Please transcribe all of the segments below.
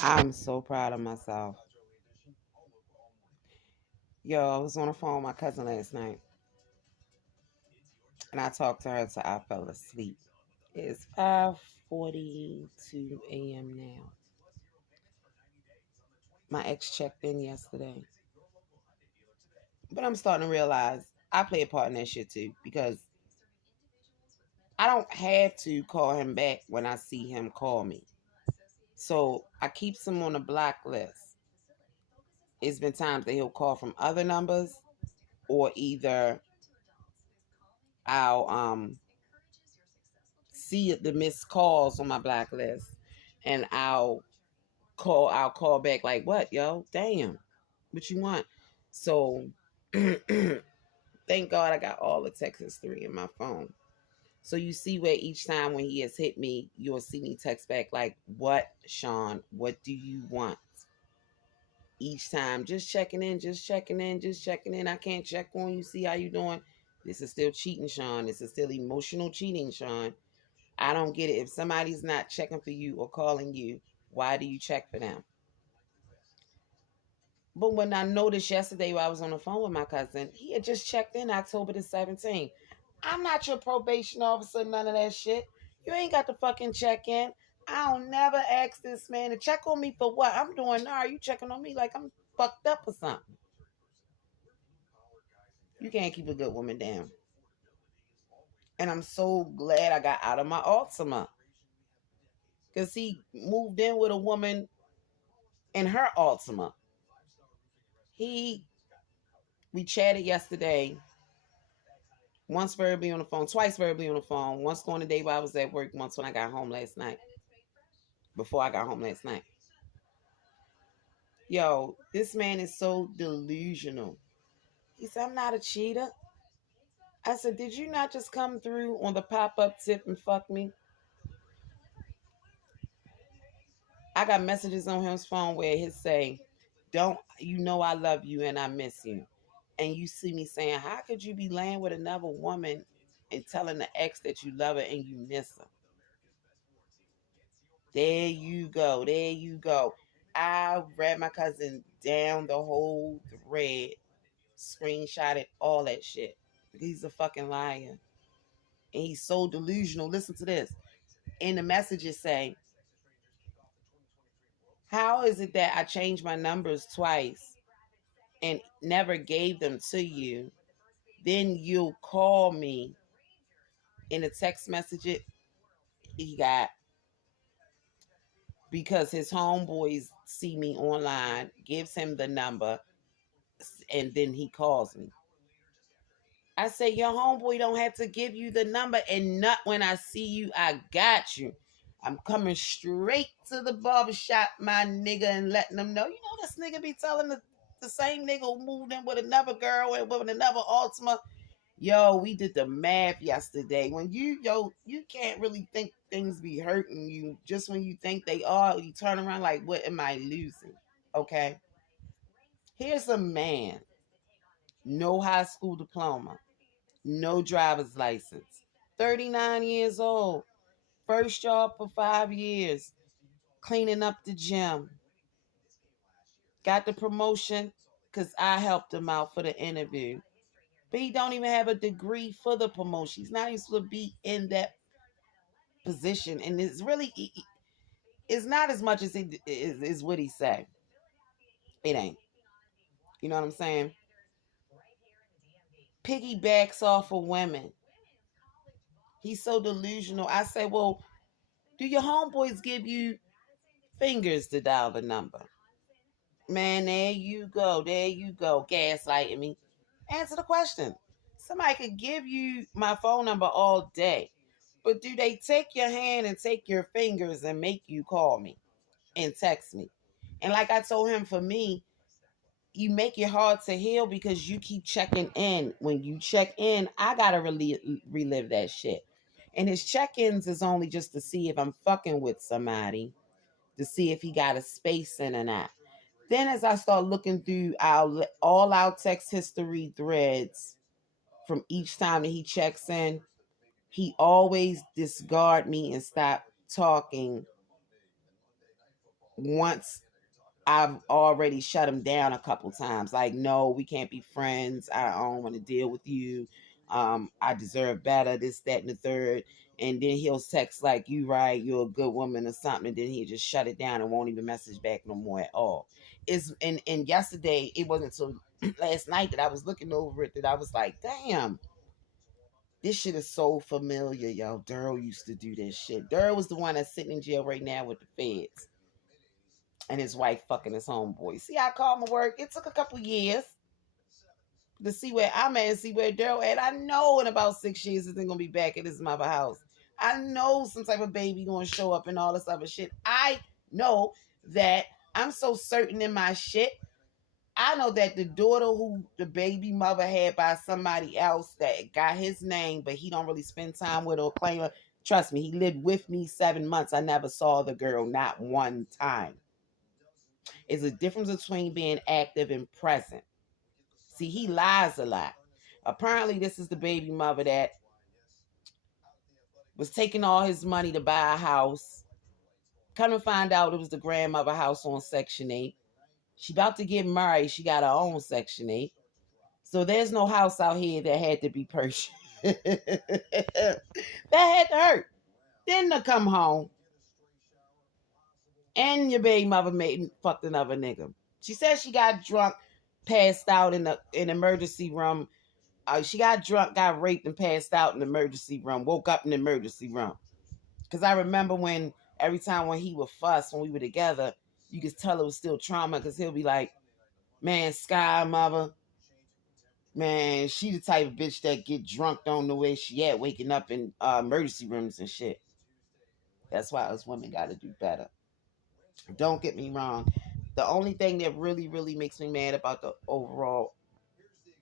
I'm so proud of myself. Yo, I was on the phone with my cousin last night and I talked to her till I fell asleep. It's 5:42 a.m. now. My ex checked in yesterday. But I'm starting to realize I play a part in that shit too because I don't have to call him back when I see him call me. So I keep him on the block list. It's been times that he'll call from other numbers or either I'll see the missed calls on my blacklist and I'll call back like, what, yo? Damn. What you want? So thank God I got all the text history in my phone. So you see where each time when he has hit me, you'll see me text back like, what, Sean? What do you want? Each time, just checking in, just checking in, just checking in. I can't check on you, see how you doing. This is still cheating, Sean. This is still emotional cheating, Sean. I don't get it. If somebody's not checking for you or calling you, why do you check for them? But when I noticed yesterday while I was on the phone with my cousin, he had just checked in October the 17th. I'm not your probation officer, none of that shit. You ain't got to fucking check in. I don't never ask this man to check on me for what I'm doing now. You checking on me like I'm fucked up or something. You can't keep a good woman down. And I'm so glad I got out of my Altima. Because he moved in with a woman in her Altima. He we chatted yesterday, once verbally on the phone, twice verbally on the phone, once during the day while I was at work, once when I got home last night, before I got home last night. Yo, this man is so delusional. He said, I'm not a cheater. I said, did you not just come through on the pop-up tip and fuck me? I got messages on his phone where he say, don't you know I love you and I miss you. And you see me saying, how could you be laying with another woman and telling the ex that you love her and you miss her? There you go. There you go. I read my cousin down the whole thread, screenshotted all that shit. He's a fucking liar. And he's so delusional. Listen to this. In the messages say, how is it that I changed my numbers twice and never gave them to you? Then you'll call me in a text message. He got because his homeboys see me online, gives him the number, and then he calls me. I say, your homeboy don't have to give you the number, and not when I see you, I got you. I'm coming straight to the barbershop, my nigga, and letting them know, this nigga be telling the same nigga who moved in with another girl and with another Ultima. Yo, we did the math yesterday. When you can't really think things be hurting you. Just when you think they are, you turn around like, what am I losing? Okay. Here's a man, no high school diploma, no driver's license, 39 years old, first job for 5 years, cleaning up the gym. Got the promotion because I helped him out for the interview. But he don't even have a degree for the promotion. He's not even supposed to be in that position. And it's not as much as he is what he say. It ain't. You know what I'm saying? Piggybacks off of women. He's so delusional. I say, well, do your homeboys give you fingers to dial the number? Man, there you go. There you go. Gaslighting me. Answer the question. Somebody could give you my phone number all day, but do they take your hand and take your fingers and make you call me and text me? And like I told him, for me, you make it hard to heal because you keep checking in. When you check in, I gotta relive that shit. And his check-ins is only just to see if I'm fucking with somebody, to see if he got a space in or not. Then as I start looking through all our text history threads from each time that he checks in, he always discard me and stop talking once I've already shut him down a couple times. Like, no, we can't be friends. I don't want to deal with you. I deserve better, this, that, and the third. And then he'll text like, you right, you're a good woman or something. And then he'll just shut it down and won't even message back no more at all. And yesterday, it wasn't until last night that I was looking over it that I was like, damn, this shit is so familiar, yo. Daryl used to do this shit. Daryl was the one that's sitting in jail right now with the feds and his wife fucking his homeboy. See how I call my work? It took a couple years to see where I'm at and see where Daryl at. I know in about 6 years he's gonna be back at his mother house. I know some type of baby gonna show up and all this other shit. I know that I'm so certain in my shit. I know that the daughter who the baby mother had by somebody else that got his name, but he don't really spend time with or claim her. Trust me, he lived with me 7 months. I never saw the girl, not one time. It's a difference between being active and present. See, he lies a lot. Apparently, this is the baby mother that was taking all his money to buy a house. Come to find out it was the grandmother house on Section 8. She about to get married. She got her own Section 8. So there's no house out here that had to be purchased. That had to hurt. Then to come home and your baby mother made fucked another nigga. She said she got drunk, passed out in the emergency room. She got drunk, got raped, and passed out in the emergency room. Woke up in the emergency room. Because I remember when every time when he would fuss when we were together, you could tell it was still trauma because he'll be like, man, Sky mother, man, she the type of bitch that get drunk, don't know where she at, waking up in emergency rooms and shit. That's why us women got to do better. Don't get me wrong. The only thing that really, really makes me mad about the overall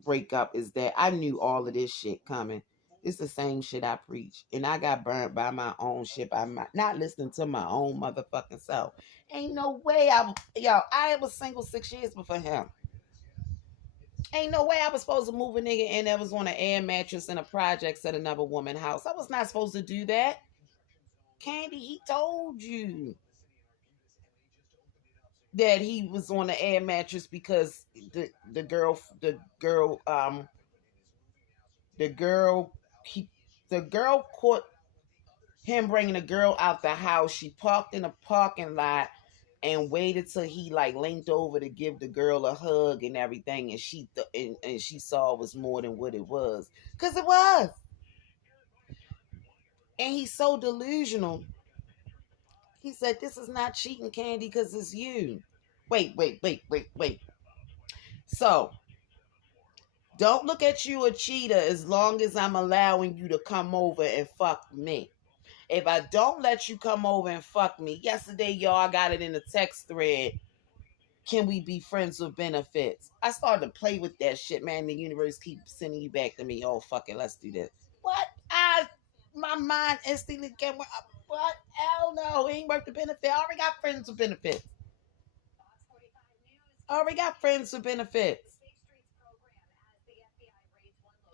breakup is that I knew all of this shit coming. It's the same shit I preach. And I got burnt by my own shit, by my not listening to my own motherfucking self. Ain't no way I was single 6 years before him. Ain't no way I was supposed to move a nigga in that was on an air mattress in a projects at another woman's house. I was not supposed to do that. Candy, he told you that he was on the air mattress because the girl he the girl caught him bringing the girl out the house. She parked in a parking lot and waited till he like leaned over to give the girl a hug and everything, and and she saw it was more than what it was, because it was. And he's so delusional. He said, this is not cheating, Candy, because it's you. Wait. So don't look at you a cheater as long as I'm allowing you to come over and fuck me. If I don't let you come over and fuck me, yesterday, y'all, I got it in the text thread. Can we be friends with benefits? I started to play with that shit, man. The universe keeps sending you back to me. Oh, fuck it, let's do this. What? My mind instantly came. What? Hell no, it ain't worth the benefit. I already got friends with benefits.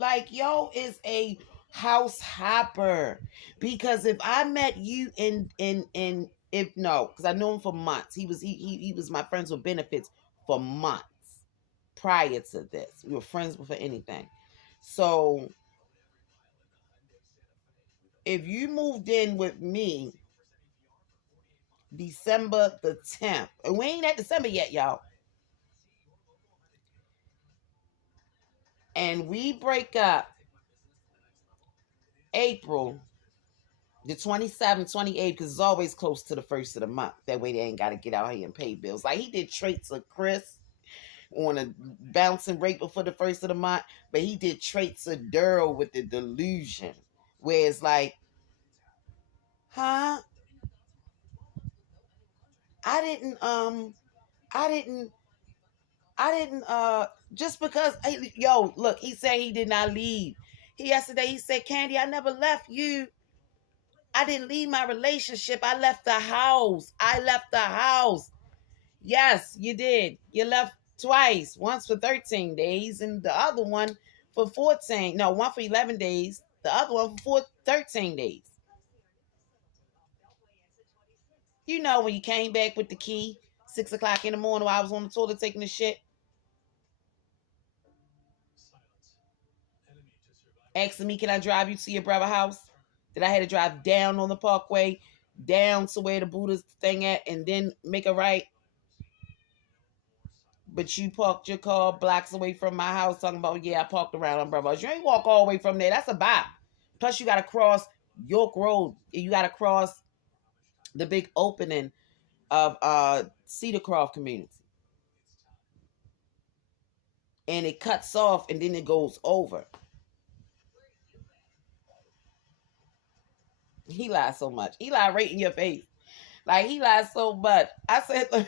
Like, yo is a house hopper. Because if I met you in if no, because I knew him for months. He was my friends with benefits for months prior to this. We were friends before anything. So if you moved in with me December the 10th, and we ain't at December yet, y'all. And we break up April the 27th, 28th, because it's always close to the first of the month. That way they ain't got to get out here and pay bills. Like he did traits of Chris on a bouncing rate before the first of the month, but he did traits of Daryl with the delusion, where it's like, huh? I didn't, I didn't, just because, yo, look, he said he did not leave. Yesterday he said, Candy, I never left you. I didn't leave my relationship. I left the house. Yes, you did. You left twice. Once for 13 days and the other one for 14. No, one for 11 days. The other one for 13 days. You know, when you came back with the key, 6 o'clock in the morning while I was on the toilet taking the shit, asking me, can I drive you to your brother's house? That I had to drive down on the parkway, down to where the Buddha's thing at, and then make a right. But you parked your car blocks away from my house talking about, yeah, I parked around on Brother. You ain't walk all the way from there. That's a bop. Plus, you got to cross York Road. You got to cross the big opening of Cedarcroft community. And it cuts off and then it goes over. He lies so much. He lied right in your face. Like, he lied so much. I said,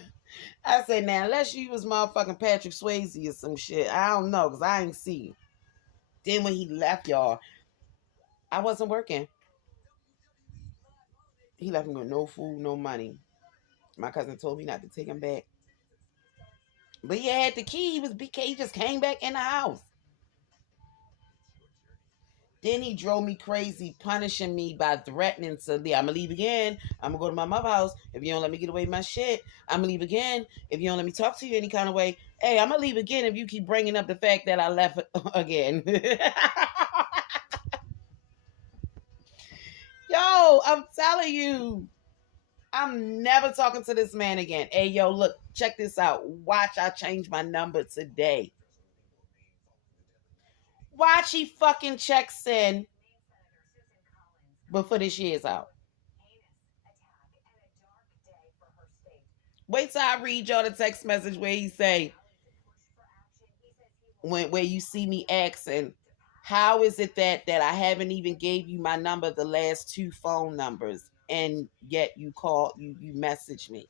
now, unless you was motherfucking Patrick Swayze or some shit, I don't know, because I ain't see you. Then when he left, y'all, I wasn't working. He left me with no food, no money. My cousin told me not to take him back. But he had the key. He was BK. He just came back in the house. Then he drove me crazy, punishing me by threatening to leave. I'm going to leave again. I'm going to go to my mother's house. If you don't let me get away with my shit, I'm going to leave again. If you don't let me talk to you any kind of way, hey, I'm going to leave again if you keep bringing up the fact that I left again. Yo, I'm telling you, I'm never talking to this man again. Hey, yo, look, check this out. Watch, I change my number today. Watch, he fucking checks in before this year's out. Wait till I read y'all the text message where he say, where you see me asking, how is it that I haven't even gave you my number, the last 2 phone numbers, and yet you message me.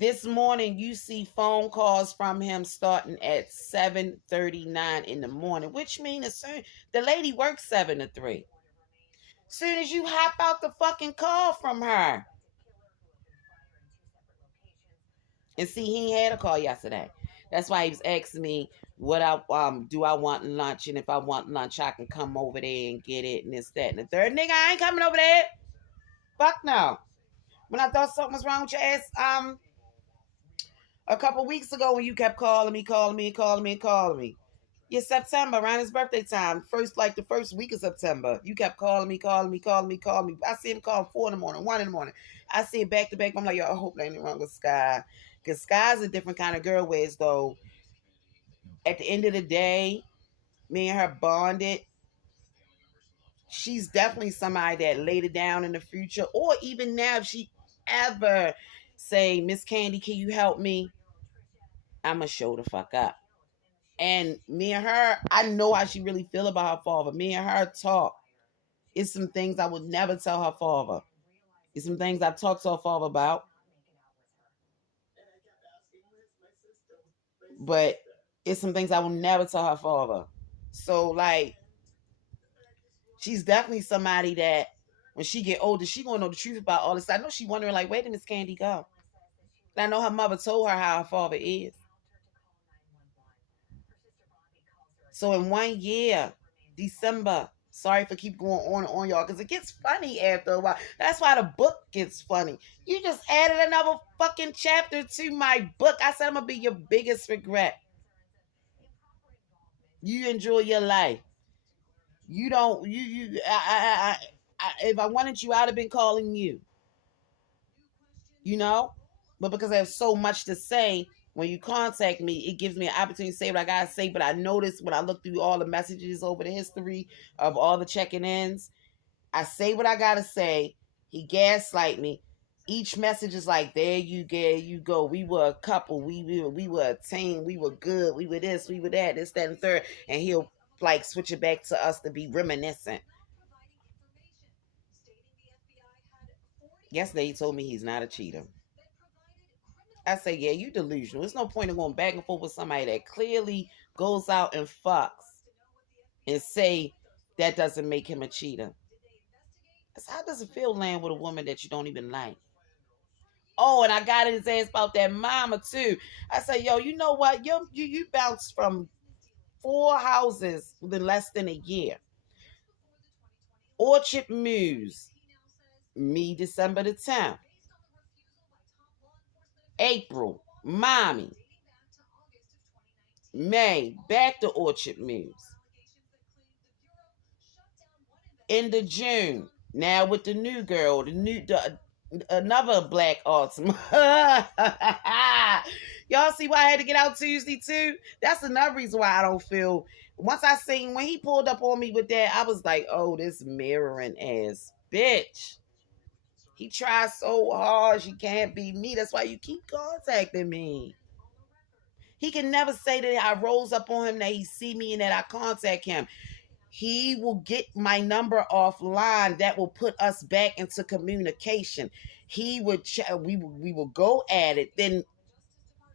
This morning, you see phone calls from him starting at 7:39 in the morning, which means the lady works 7 to 3. Soon as you hop out the fucking call from her. And see, he ain't had a call yesterday. That's why he was asking me what do I want lunch, and if I want lunch, I can come over there and get it, and this, that, and the third. Nigga, I ain't coming over there. Fuck no. When I thought something was wrong with your ass, a couple weeks ago when you kept calling me. Yeah, September, around his birthday time, the first week of September, you kept calling me. I see him call 4 in the morning, 1 in the morning. I see it back to back. I'm like, yo, I hope there ain't anything wrong with Sky. Because Sky's a different kind of girl, whereas though, at the end of the day, me and her bonded. She's definitely somebody that later down in the future, or even now, if she ever say, Miss Candy, can you help me? I'ma show the fuck up. And me and her, I know how she really feel about her father. Me and her talk. It's some things I would never tell her father. It's some things I've talked to her father about. But it's some things I will never tell her father. So, like, she's definitely somebody that when she get older, she gonna know the truth about all this. I know she wondering, like, where did Miss Candy go? And I know her mother told her how her father is. So in 1 year, December, sorry for keep going on and on, y'all, because it gets funny after a while. That's why the book gets funny. You just added another fucking chapter to my book. I said I'm gonna be your biggest regret. You enjoy your life. You don't. If I wanted you, I'd have been calling you. You know, but because I have so much to say, when you contact me, it gives me an opportunity to say what I gotta say. But I noticed when I look through all the messages over the history of all the checking ins, I say what I gotta say. He gaslight me. Each message is like, there you go. We were a couple. We were a team. We were good. We were this. We were that. This, that, and third. And he'll like switch it back to us to be reminiscent. Yesterday he told me he's not a cheater. I say, yeah, you delusional. There's no point in going back and forth with somebody that clearly goes out and fucks and say that doesn't make him a cheater. That's how does it feel laying with a woman that you don't even like? Oh, and I got his ass about that mama too. I say, yo, you know what? You bounced from 4 houses within less than a year. Orchard Mews, Me, December the 10th. April, mommy. May, back to Orchard Mills. End of June, now with the new girl, another black Ultima. Y'all see why I had to get out Tuesday too? That's another reason why I don't feel. Once I seen when he pulled up on me with that, I was like, oh, this mirroring ass bitch. He tries so hard, she can't be me. That's why you keep contacting me. He can never say that I rose up on him, that he see me and that I contact him. He will get my number offline. That will put us back into communication. He would we will go at it. Then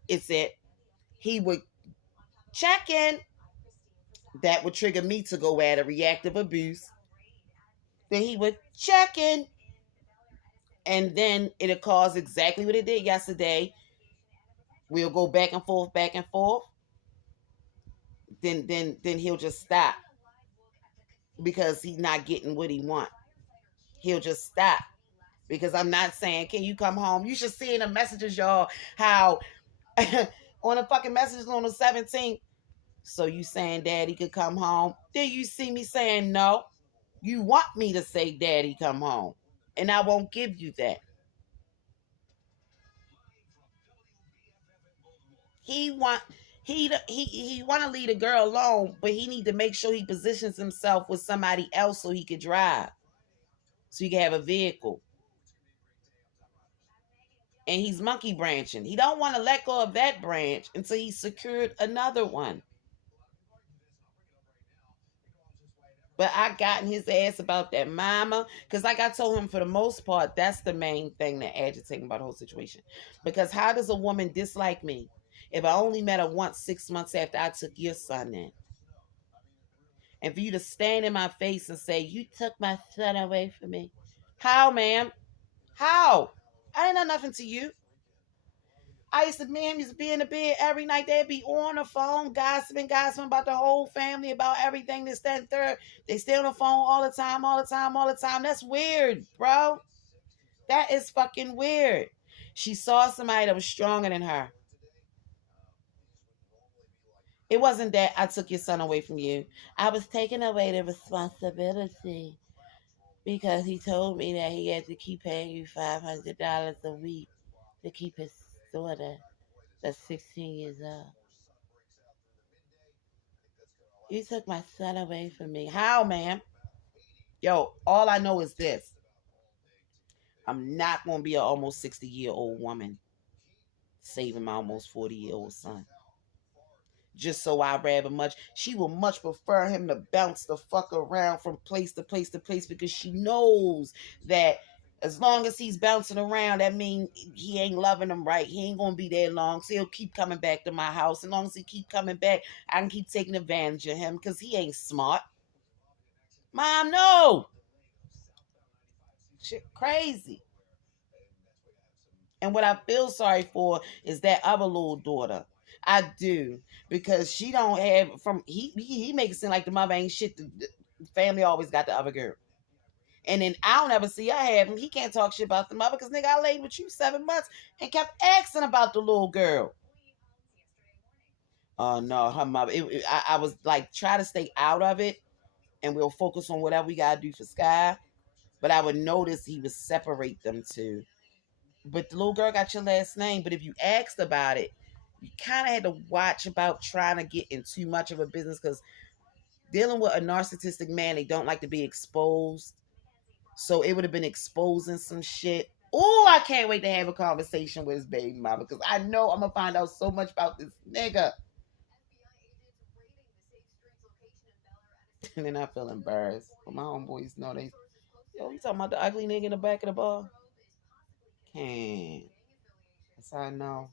it's it. He would check in. That would trigger me to go at a reactive abuse. Then he would check in. And then it'll cause exactly what it did yesterday. We'll go back and forth, back and forth. Then he'll just stop because he's not getting what he wants. He'll just stop because I'm not saying, can you come home? You should see in the messages, y'all, how on the fucking messages on the 17th. So you saying daddy could come home? Then you see me saying no. You want me to say daddy come home. And I won't give you that. He want he want to leave the girl alone, but he need to make sure he positions himself with somebody else so he could drive, so he can have a vehicle. And he's monkey branching. He don't want to let go of that branch until he secured another one. But I got in his ass about that mama. Because like I told him, for the most part, that's the main thing that agitating about the whole situation. Because how does a woman dislike me if I only met her once 6 months after I took your son in? And for you to stand in my face and say, you took my son away from me. How, ma'am? How? I didn't know nothing to you. I used to, man, used to be in the bed every night. They'd be on the phone, gossiping about the whole family, about everything, this, that, and third. They stay on the phone all the time, all the time, all the time. That's weird, bro. That is fucking weird. She saw somebody that was stronger than her. It wasn't that I took your son away from you. I was taking away the responsibility because he told me that he had to keep paying you $500 a week to keep his daughter that's 16 years old. You took my son away from me. How, ma'am? Yo, all I know is this. I'm not going to be an almost 60-year-old woman saving my almost 40-year-old son. Just so I rather much. She will much prefer him to bounce the fuck around from place to place to place because she knows that as long as he's bouncing around, that means he ain't loving him right. He ain't going to be there long. So he'll keep coming back to my house. As long as he keep coming back, I can keep taking advantage of him because he ain't smart. Mom, no. Shit crazy. And what I feel sorry for is that other little daughter. I do, because she don't have he makes it seem like the mother ain't shit. The family always got the other girl, and then I don't ever see I have him. He can't talk shit about the mother because nigga, I laid with you 7 months and kept asking about the little girl. Oh no, her mother. I was like, try to stay out of it, and we'll focus on whatever we gotta do for Sky. But I would notice he would separate them two. But the little girl got your last name. But if you asked about it, you kind of had to watch about trying to get in too much of a business because dealing with a narcissistic man, they don't like to be exposed. So it would have been exposing some shit. Oh, I can't wait to have a conversation with his baby mama because I know I'm going to find out so much about this nigga. And then I feel embarrassed. But my homeboys know they, yo, you talking about the ugly nigga in the back of the bar? Can't. That's how I know.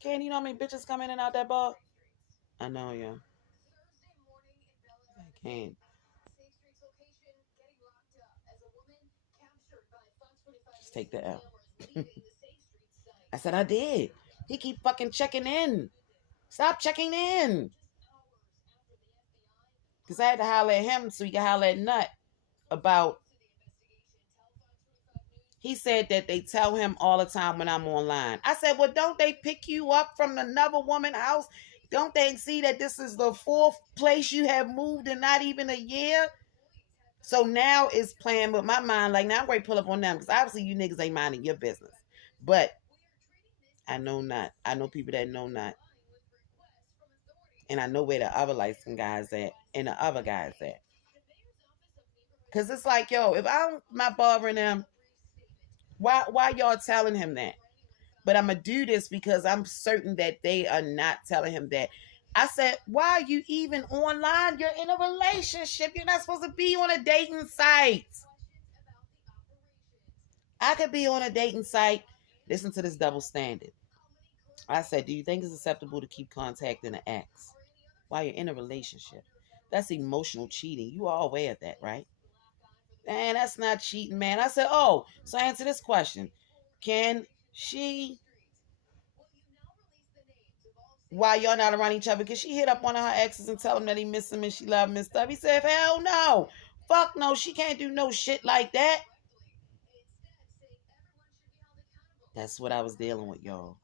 Can you know how many bitches come in and out that bar? I know, yeah. I can't. Just take the L. I said I did. He keep fucking checking in. Stop checking in. Because I had to holler at him so he could holler at Nut about He said that they tell him all the time when I'm online. I said, well, don't they pick you up from another woman's house? Don't they see that this is the fourth place you have moved in not even a year? So now it's playing with my mind. Like, now I'm ready to pull up on them because obviously you niggas ain't minding your business. But I know not. I know people that know not. And I know where the other light skinned guys at and the other guys at. Because it's like, yo, if I'm not bothering them, why y'all telling him that? But I'm going to do this because I'm certain that they are not telling him that. I said, why are you even online? You're in a relationship. You're not supposed to be on a dating site. I could be on a dating site. Listen to this double standard. I said, do you think it's acceptable to keep contacting an ex while you're in a relationship? That's emotional cheating. You are aware of that, right? Man, that's not cheating, man. I said, oh, so answer this question. Can she, while y'all not around each other, can she hit up one of her exes and tell him that he missed him and she love him and stuff? He said, hell no. Fuck no, she can't do no shit like that. That's what I was dealing with, y'all.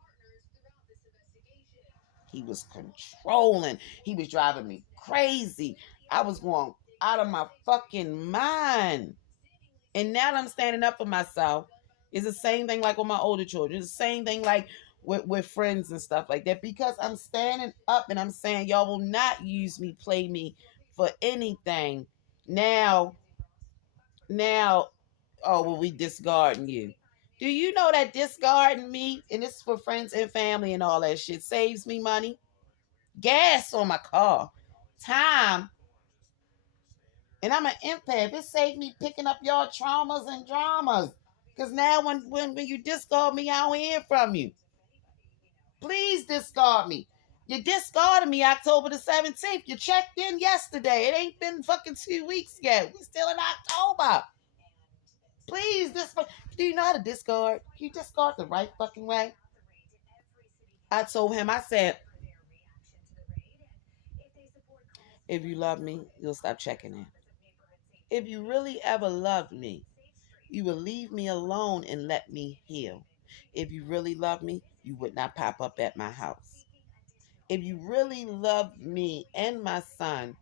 He was controlling. He was driving me crazy. I was going out of my fucking mind. And now that I'm standing up for myself, it's the same thing like with my older children. It's the same thing like with friends and stuff like that. Because I'm standing up and I'm saying, y'all will not use me, play me for anything. Now, oh, well, we discarding you. Do you know that discarding me, and this is for friends and family and all that shit, saves me money? Gas on my car, time, and I'm an empath. It saved me picking up y'all traumas and dramas. Because now when you discard me, I don't hear from you. Please discard me. You discarded me October the 17th. You checked in yesterday. It ain't been fucking 2 weeks yet. We still in October. Please, do you know how to discard? Can you discard the right fucking way? I told him, I said, if you love me, you'll stop checking in. If you really ever loved me, you will leave me alone and let me heal. If you really love me, you would not pop up at my house. If you really love me and my son,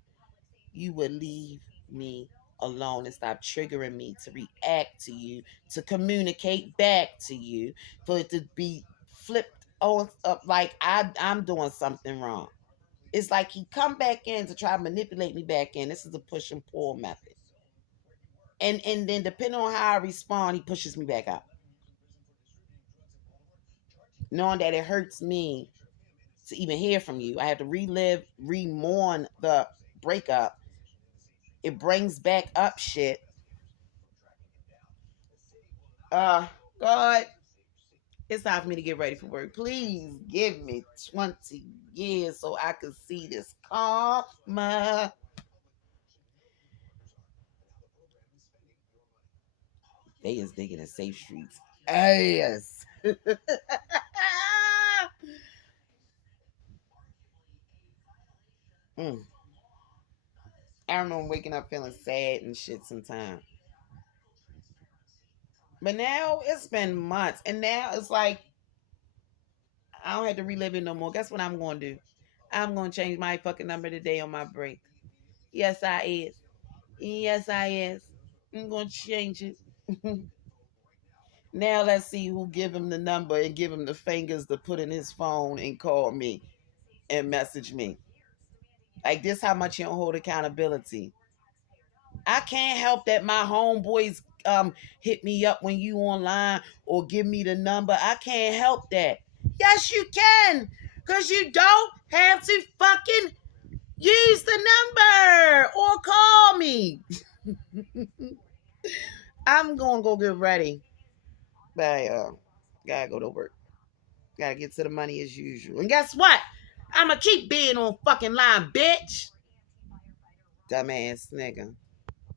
you would leave me alone and stop triggering me to react to you, to communicate back to you, for it to be flipped on up like I'm doing something wrong. It's like he come back in to try to manipulate me back in. This is the push and pull method. And then depending on how I respond, he pushes me back out. Knowing that it hurts me to even hear from you. I have to relive, re-mourn the breakup. It brings back up shit. God, it's time for me to get ready for work. Please give me 20 years so I can see this karma. They is digging in safe streets. Yes. mm. I remember waking up feeling sad and shit sometimes. But now it's been months, and now it's like I don't have to relive it no more. Guess what I'm going to do? I'm going to change my fucking number today on my break. Yes, I is. Yes, I is. I'm going to change it. Now let's see who give him the number and give him the fingers to put in his phone and call me and message me. Like this, how much you don't hold accountability. I can't help that my homeboys hit me up when you online or give me the number. I can't help that. Yes, you can. Because you don't have to fucking use the number or call me. I'm going to go get ready. But I gotta go to work. Gotta get to the money as usual. And guess what? I'm going to keep being on fucking line, bitch. Dumbass nigga.